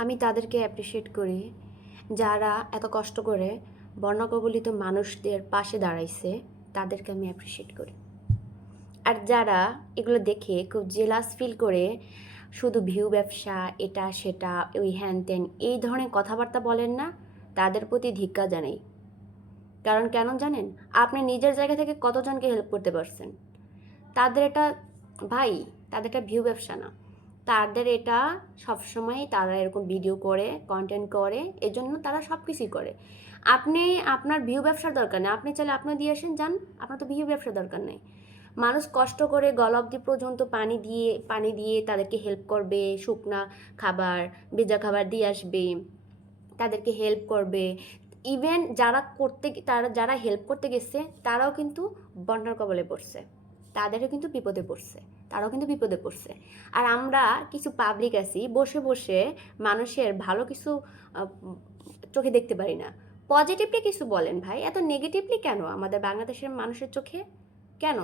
আমি তাদেরকে অ্যাপ্রিসিয়েট করি যারা এত কষ্ট করে বন্যাকবলিত মানুষদের পাশে দাঁড়াইছে, তাদেরকে আমি অ্যাপ্রিসিয়েট করি। আর যারা এগুলো দেখে খুব জেলাস ফিল করে শুধু ভিউ ব্যবসা, এটা সেটা, ওই হ্যান ত্যান এই ধরনের কথাবার্তা বলেন না, তাদের প্রতি ধিক্কার জানাই। কারণ কেন জানেন? আপনি নিজের জায়গা থেকে কতজনকে হেল্প করতে পারছেন? তাদের এটা, ভাই, তাদের এটা ভিউ ব্যবসা না, তাদের এটা সবসময় তারা এরকম ভিডিও করে, কন্টেন্ট করে, এজন্য তারা সব কিছুই করে। আপনি, আপনার ভিউ ব্যবসার দরকার নেই, আপনি চাইলে আপনি দিয়ে আসেন, যান, আপনার তো ভিউ ব্যবসার দরকার নেই। মানুষ কষ্ট করে গলা অবধি পর্যন্ত পানি দিয়ে তাদেরকে হেল্প করবে, শুকনা খাবার, ভেজা খাবার দিয়ে আসবে, তাদেরকে হেল্প করবে। ইভেন যারা হেল্প করতে গেছে তারাও কিন্তু বন্যার কবলে পড়ছে, তাদেরও কিন্তু বিপদে পড়ছে, তারাও কিন্তু বিপদে পড়ছে। আর আমরা কিছু পাবলিক আছি, বসে বসে মানুষের ভালো কিছু চোখে দেখতে পারি না। পজিটিভলি কিছু বলেন ভাই, এত নেগেটিভলি কেন আমাদের বাংলাদেশের মানুষের চোখে? কেন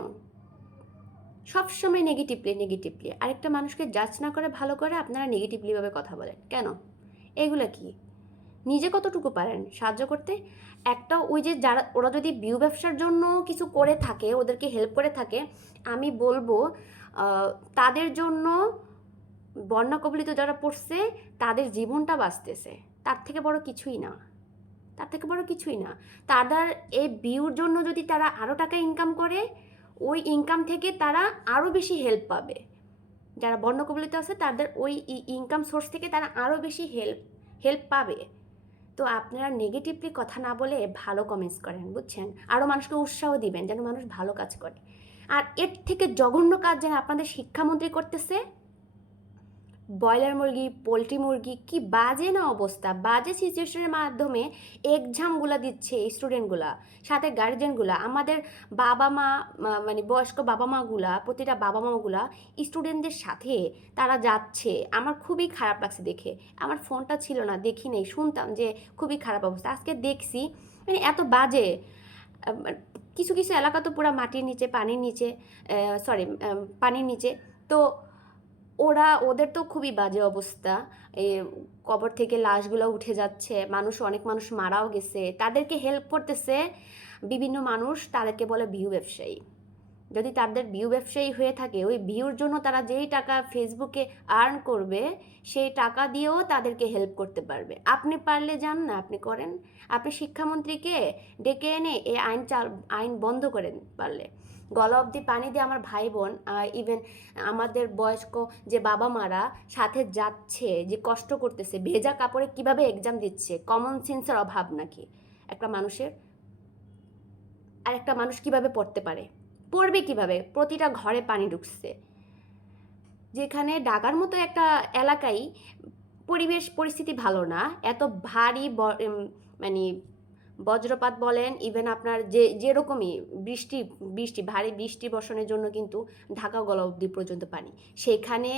সবসময় নেগেটিভলি আরেকটা মানুষকে জাজ না করে ভালো করে আপনারা নেগেটিভলিভাবে কথা বলেন কেন? এগুলো কি? নিজে কতটুকু পারেন সাহায্য করতে? একটা ওই যে যারা, ওরা যদি ভিউ ব্যবসার জন্য কিছু করে থাকে, ওদেরকে হেল্প করে থাকে, আমি বলবো তাদের জন্য বন্যা কবলিত যারা পড়ছে তাদের জীবনটা বাঁচতেছে, তার থেকে বড় কিছুই না, তার থেকে বড় কিছুই না। তাদের এই ভিউর জন্য যদি তারা আরও টাকা ইনকাম করে, ওই ইনকাম থেকে তারা আরও বেশি হেল্প পাবে। যারা বন্যা কবলিত আছে তাদের ওই ইনকাম সোর্স থেকে তারা আরও বেশি হেল্প পাবে। তো আপনারা নেগেটিভলি কথা না বলে ভালো কমেন্টস করেন, বুঝছেন? আরও মানুষকে উৎসাহ দিবেন যেন মানুষ ভালো কাজ করে। আর এর থেকে জঘন্য কাজ যেন আপনাদের শিক্ষামন্ত্রী করতেছে, ব্রয়লার মুরগি, পোলট্রি মুরগি, কি বাজে না অবস্থা, বাজে সিচুয়েশনের মাধ্যমে এক্সামগুলো দিচ্ছে স্টুডেন্টগুলা, সাথে গার্জেনগুলা, আমাদের বাবা মা, মানে বয়স্ক বাবা মাগুলা, প্রতিটা বাবা মাগুলা স্টুডেন্টদের সাথে তারা যাচ্ছে। আমার খুবই খারাপ লাগছে দেখে, আমার ফোনটা ছিল না, দেখি নেই, শুনতাম যে খুবই খারাপ অবস্থা, আজকে দেখছি মানে এত বাজে। কিছু কিছু এলাকা তো পুরো মাটির নিচে, পানির নিচে, সরি, পানির নিচে। তো ওদের তো খুবই বাজে অবস্থা, এই কবর থেকে লাশগুলো উঠে যাচ্ছে, অনেক মানুষ মারাও গেছে, তাদেরকে হেল্প করতেছে বিভিন্ন মানুষ, তাদেরকে বলে ভিউ ব্যবসায়ী। যদি তাদের ভিউ ব্যবসায়ী হয়ে থাকে, ওই ভিউর জন্য তারা যেই টাকা ফেসবুকে আর্ন করবে, সেই টাকা দিয়েও তাদেরকে হেল্প করতে পারবে। আপনি পারলে যান না, আপনি করেন, আপনি শিক্ষামন্ত্রীকে ডেকে এনে এই আইন বন্ধ করেন পারলে। গলা অবধি পানি দিয়ে আমার ভাই বোন, ইভেন আমাদের বয়স্ক যে বাবা মারা সাথে যাচ্ছে, যে কষ্ট করতেছে, ভেজা কাপড়ে কিভাবে এক্সাম দিচ্ছে, কমন সেন্সের অভাব নাকি একটা মানুষের? আর একটা মানুষ কিভাবে পড়তে পারে, পড়বে কিভাবে? প্রতিটা ঘরে পানি ঢুকছে, যেখানে ঢাকার মতো একটা এলাকায় পরিবেশ পরিস্থিতি ভালো না, এত ভারী মানে বজ্রপাত বলেন, ইভেন আপনার যেরকমই বৃষ্টি বৃষ্টি ভারী বৃষ্টি বর্ষণের জন্য কিন্তু ঢাকা গলা অবধি পর্যন্ত পানি, সেখানে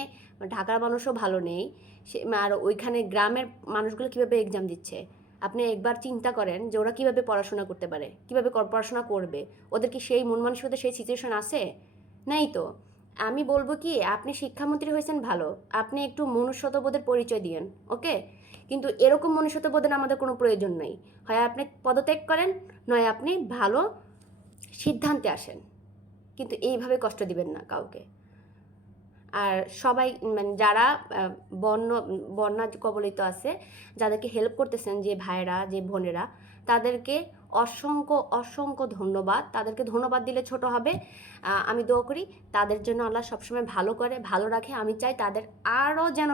ঢাকার মানুষও ভালো নেই। আর ওইখানে গ্রামের মানুষগুলো কীভাবে এক্সাম দিচ্ছে? আপনি একবার চিন্তা করেন যে ওরা কীভাবে পড়াশোনা করতে পারে, কীভাবে পড়াশোনা করবে? ওদের কি সেই মন মানসিকতা, সেই সিচুয়েশন আছে? নাই তো। আমি বলবো কি, আপনি শিক্ষামন্ত্রী হয়েছেন ভালো, আপনি একটু মনুষ্যত্ববোধের পরিচয় দিয়েন, ওকে? কিন্তু এরকম মনুষ্যত্ববোধের আমাদের কোনো প্রয়োজন নেই। হয় আপনি পদত্যাগ করেন, নয় আপনি ভালো সিদ্ধান্তে আসেন, কিন্তু এইভাবে কষ্ট দিবেন না কাউকে। আর সবাই, মানে যারা বন্যা কবলিত আছে, যাদেরকে হেল্প করতেছেন, যে ভাইয়েরা, যে বোনেরা, তাদেরকে অসংখ্য অসংখ্য ধন্যবাদ। তাদেরকে ধন্যবাদ দিলে ছোট হবে। আমি দোয়া করি তাদের জন্য আল্লাহ সবসময় ভালো করে, ভালো রাখে। আমি চাই তাদের আরও যেন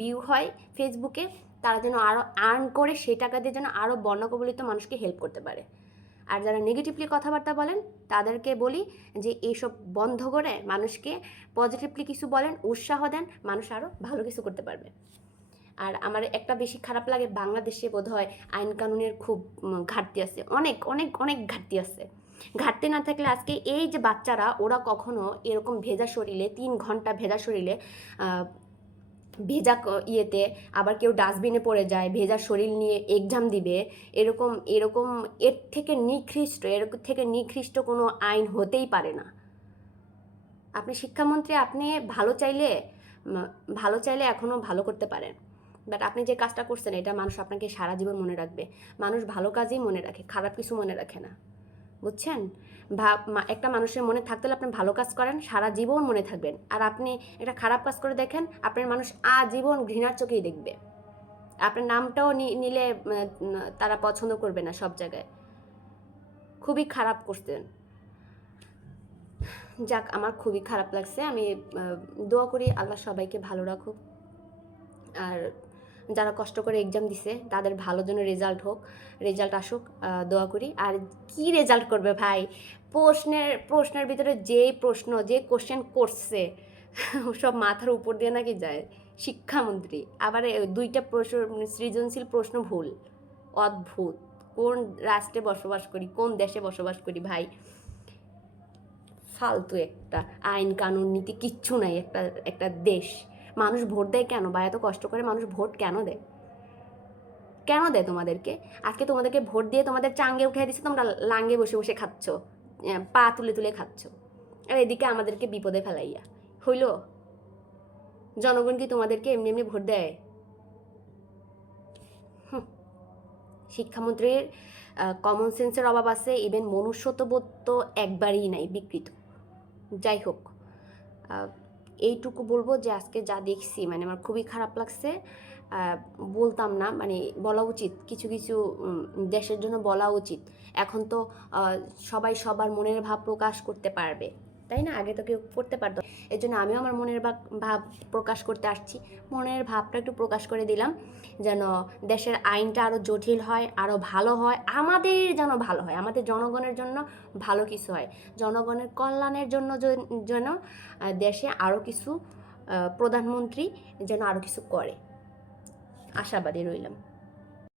ভিউ হয় ফেসবুকে, তারা যেন আরও আর্ন করে, সেই টাকা দিয়ে যেন আরও বন্যা কবলিত মানুষকে হেল্প করতে পারে। আর যারা নেগেটিভলি কথাবার্তা বলেন, তাদেরকে বলি যে এইসব বন্ধ করে মানুষকে পজিটিভলি কিছু বলেন, উৎসাহ দেন, মানুষ আরও ভালো কিছু করতে পারবে। আর আমার একটা বেশি খারাপ লাগে, বাংলাদেশে বোধহয় আইন কানুনের খুব ঘাটতি আছে, অনেক অনেক অনেক ঘাটতি আছে। ঘাটতি না থাকলে আজকে এই যে বাচ্চারা, ওরা কখনো এরকম ভেজা শরীরে, 3 ঘন্টা ভেজা শরীরে, ভেজা ইয়েতে, আবার কেউ ডাস্টবিনে পড়ে যায়, ভেজা শরীর নিয়ে এক্সাম দিবে, এরকম এরকম এর থেকে নিকৃষ্ট কোনো আইন হতেই পারে না। আপনি শিক্ষামন্ত্রী, আপনি ভালো চাইলে এখনও ভালো করতে পারেন। বাট আপনি যে কাজটা করছেন এটা মানুষ আপনাকে সারা জীবন মনে রাখবে। মানুষ ভালো কাজই মনে রাখে, খারাপ কিছু মনে রাখে না, বুঝছেন? একটা মানুষের মনে থাকতে হলে আপনি ভালো কাজ করেন, সারা জীবন মনে থাকবেন। আর আপনি একটা খারাপ কাজ করে দেখেন, আপনার মানুষ আজীবন ঘৃণার চোখেই দেখবে। আপনার নামটাও নিলে তারা পছন্দ করবে না সব জায়গায়। খুবই খারাপ করতেন। যাক, আমার খুবই খারাপ লাগছে। আমি দোয়া করি আল্লাহ সবাইকে ভালো রাখুক। আর যারা কষ্ট করে এক্সাম দিছে তাদের ভালো জন্য রেজাল্ট আসুক, দোয়া করি। আর কি রেজাল্ট করবে ভাই, প্রশ্নের ভিতরে যে কোশ্চেন করছে সব মাথার উপর দিয়ে নাকি যায় শিক্ষামন্ত্রী। আবার দুইটা প্রশ্ন সৃজনশীল প্রশ্ন ভুল, অদ্ভুত। কোন রাষ্ট্রে বসবাস করি, কোন দেশে বসবাস করি ভাই? ফালতু একটা আইন কানুন নীতি কিচ্ছু নাই একটা দেশ। মানুষ ভোট দেয় কেন বা এত কষ্ট করে মানুষ ভোট কেন দেয়? কেন দেয় তোমাদেরকে? আজকে তোমাদেরকে ভোট দিয়ে তোমাদের চাঙ্গে উঠে দিচ্ছে, তোমরা লাঙ্গে বসে বসে খাচ্ছ, পা তুলে তুলে খাচ্ছ। আর এদিকে আমাদেরকে বিপদে ফেলাইয়া হইল। জনগণ কি তোমাদেরকে এমনি এমনি ভোট দেয়? শিক্ষামন্ত্রীর কমন সেন্সের অভাব আছে, ইভেন মনুষ্যত্ববোধ তো একবারই নাই, বিকৃত। যাই হোক, এইটুকু বলবো যে আজকে যা দেখছি মানে আমার খুবই খারাপ লাগছে। বলতাম না, মানে বলা উচিত, কিছু কিছু দেশের জন্য বলা উচিত। এখন তো সবাই সবার মনের ভাব প্রকাশ করতে পারবে, তাই না? আগে তো কেউ করতে পারতো। এর জন্য আমিও আমার মনের ভাব প্রকাশ করতে আসছি। মনের ভাবটা একটু প্রকাশ করে দিলাম, যেন দেশের আইনটা আরও জটিল হয়, আরও ভালো হয়, আমাদের যেন ভালো হয়, আমাদের জনগণের জন্য ভালো কিছু হয়, জনগণের কল্যাণের জন্য যেন দেশে আরও কিছু প্রধানমন্ত্রী যেন আরও কিছু করে। আশাবাদী রইলাম।